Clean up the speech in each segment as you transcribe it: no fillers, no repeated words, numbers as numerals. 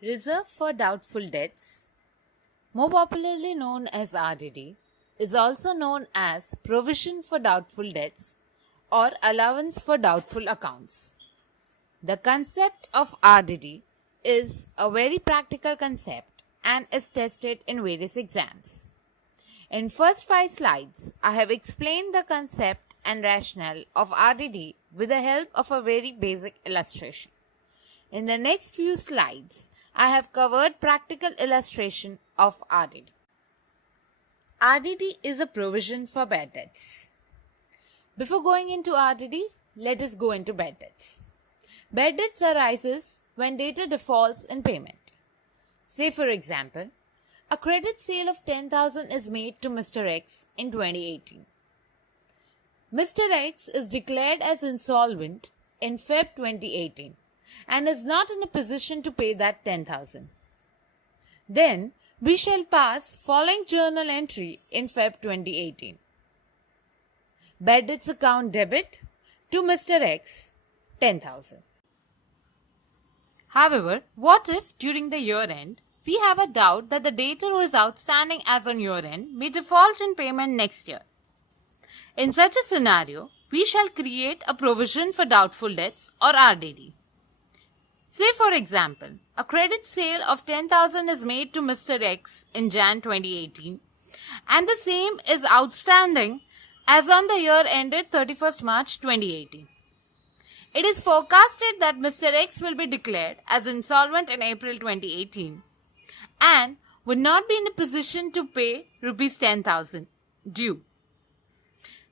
Reserve for Doubtful Debts, more popularly known as RDD, is also known as Provision for Doubtful Debts or Allowance for Doubtful Accounts. The concept of RDD is a very practical concept and is tested in various exams. In first 5 slides, I have explained the concept and rationale of RDD with the help of a very basic illustration. In the next few slides, I have covered practical illustration of RDD. RDD is a provision for bad debts. Before going into RDD, let us go into bad debts. Bad debts arises when debtor defaults in payment. Say for example, a credit sale of 10,000 is made to Mr. X in 2018. Mr. X is declared as insolvent in Feb 2018 and is not in a position to pay that 10,000. Then we shall pass following journal entry in Feb 2018. Bad debts account debit to Mr. X 10,000. However, what if during the year end we have a doubt that the debtor who is outstanding as on year end may default in payment next year? In such a scenario, we shall create a provision for doubtful debts or RDD. Say for example, a credit sale of 10,000 is made to Mr. X in Jan 2018 and the same is outstanding as on the year ended 31st March 2018. It is forecasted that Mr. X will be declared as insolvent in April 2018 and would not be in a position to pay Rs 10,000 due.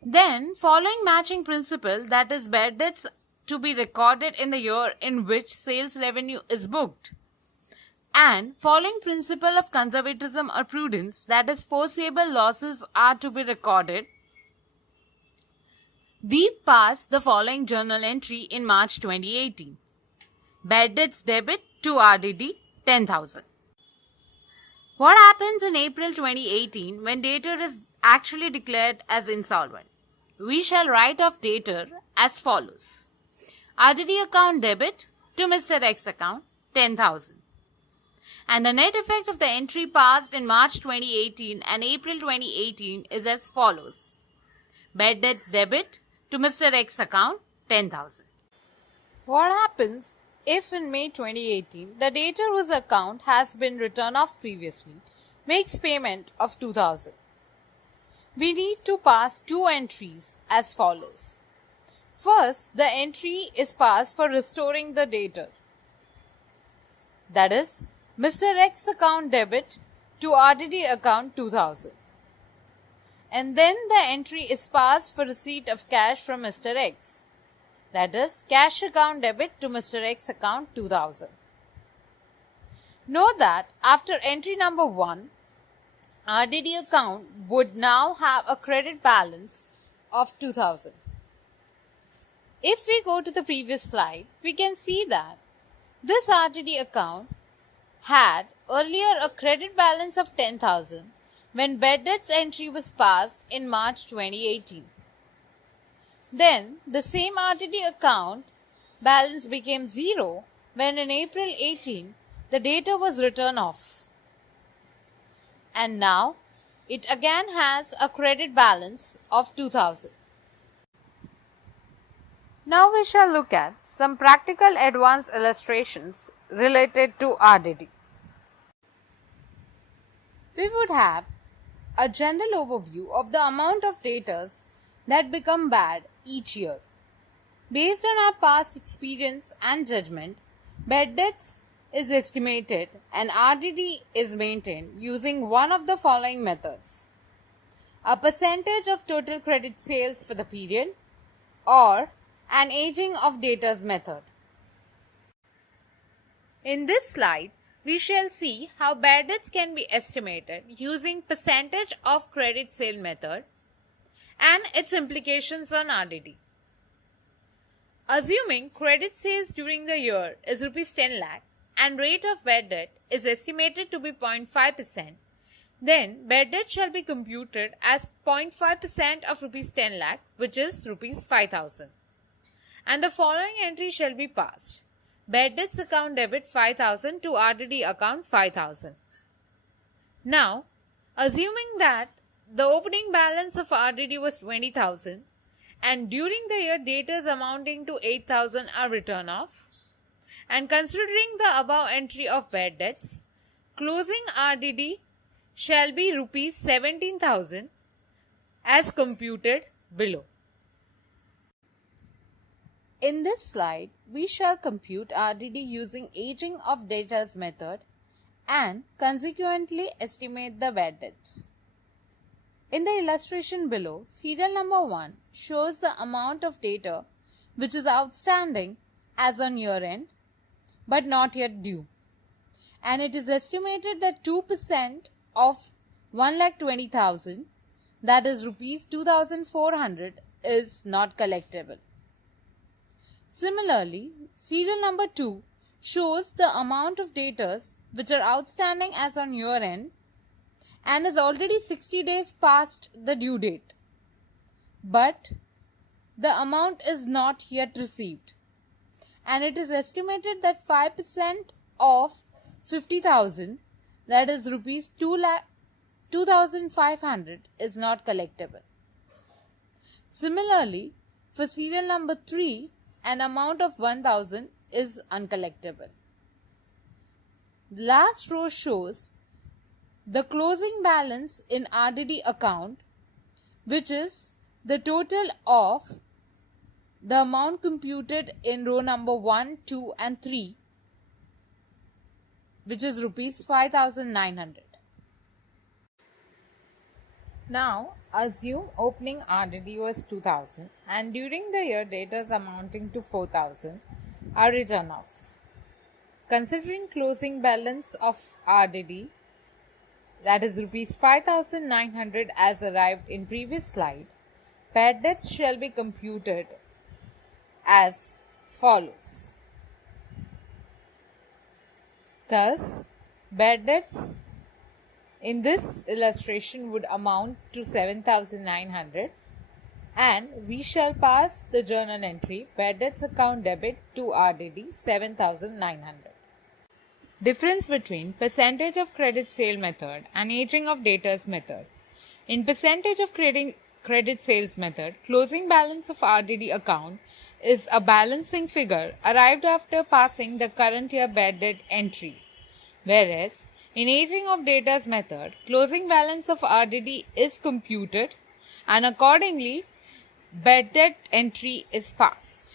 Then, following matching principle, that is bad debts to be recorded in the year in which sales revenue is booked, and following principle of conservatism or prudence, that is foreseeable losses are to be recorded, we pass the following journal entry in March 2018. Bad debts debit to RDD 10,000. What happens in April 2018 when debtor is actually declared as insolvent? We shall write off debtor as follows. RDD account debit to Mr. X account 10,000. And the net effect of the entry passed in March 2018 and April 2018 is as follows. Bad debts debit to Mr. X account 10,000. What happens if in May 2018 the debtor whose account has been written off previously makes payment of 2,000? We need to pass 2 entries as follows. First, the entry is passed for restoring the debtor. That is, Mr. X account debit to RDD account 2,000. And then the entry is passed for receipt of cash from Mr. X. That is, cash account debit to Mr. X account 2,000. Note that after entry number 1, RDD account would now have a credit balance of 2,000. If we go to the previous slide, we can see that this RDD account had earlier a credit balance of 10,000 when bad debts entry was passed in March 2018. Then the same RDD account balance became 0 when in April 18 the debtor was written off. And now it again has a credit balance of 2,000. Now we shall look at some practical advanced illustrations related to RDD. We would have a general overview of the amount of debtors that become bad each year. Based on our past experience and judgment, bad debts is estimated and RDD is maintained using one of the following methods. A percentage of total credit sales for the period or an aging of debtors method. In this slide, we shall see how bad debts can be estimated using percentage of credit sale method and its implications on RDD. Assuming credit sales during the year is Rs 10 lakh and rate of bad debt is estimated to be 0.5%, then bad debt shall be computed as 0.5% of Rs 10 lakh, which is Rs 5,000. And the following entry shall be passed. Bad debts account debit 5,000 to RDD account 5,000. Now, assuming that the opening balance of RDD was 20,000 and during the year debtors amounting to 8,000 are written off, and considering the above entry of bad debts, closing RDD shall be rupees 17,000 as computed below. In this slide, we shall compute RDD using aging of debtors method and consequently estimate the bad debts. In the illustration below, serial number 1 shows the amount of debtor which is outstanding as on year end but not yet due, and it is estimated that 2% of 1,20,000, that is rupees 2,400, is not collectible. Similarly, serial number 2 shows the amount of debtors which are outstanding as on year end and is already 60 days past the due date, but the amount is not yet received, and it is estimated that 5% of 50,000, that is rupees 2,500, is not collectible. Similarly, for serial number 3, an amount of 1,000 is uncollectible. The last row shows the closing balance in RDD account, which is the total of the amount computed in row number 1, 2 and 3, which is rupees 5,900. Now, assume opening RDD was 2,000 and during the year debtors amounting to 4,000 are written off. Considering closing balance of RDD, that is rupees 5,900 as arrived in previous slide, bad debts shall be computed as follows. Thus, bad debts in this illustration would amount to 7,900, and we shall pass the journal entry bad debts account debit to RDD 7,900. Difference between percentage of credit sale method and aging of debtors method. In percentage of credit sales method, closing balance of RDD account is a balancing figure arrived after passing the current year bad debt entry, whereas in aging of debtors method, closing balance of RDD is computed and accordingly bad debt entry is passed.